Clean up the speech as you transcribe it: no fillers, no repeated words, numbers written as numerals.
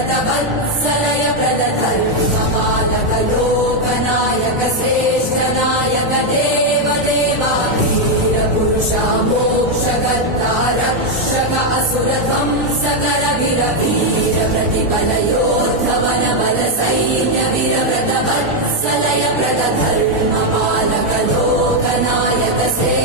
व्रत वत्सलय प्रद धर्म पालक लोकनायक श्रेष्ठ नायक देव देवा वीर पुरुषा मोक्षकर्ता रक्षक असुर ध्वंसकर वीर वीर प्रतिबल योद्धवन बल सैन्य वीर व्रत वत्सलय प्रद धर्म पालक लोकनायक श्रेष्ठ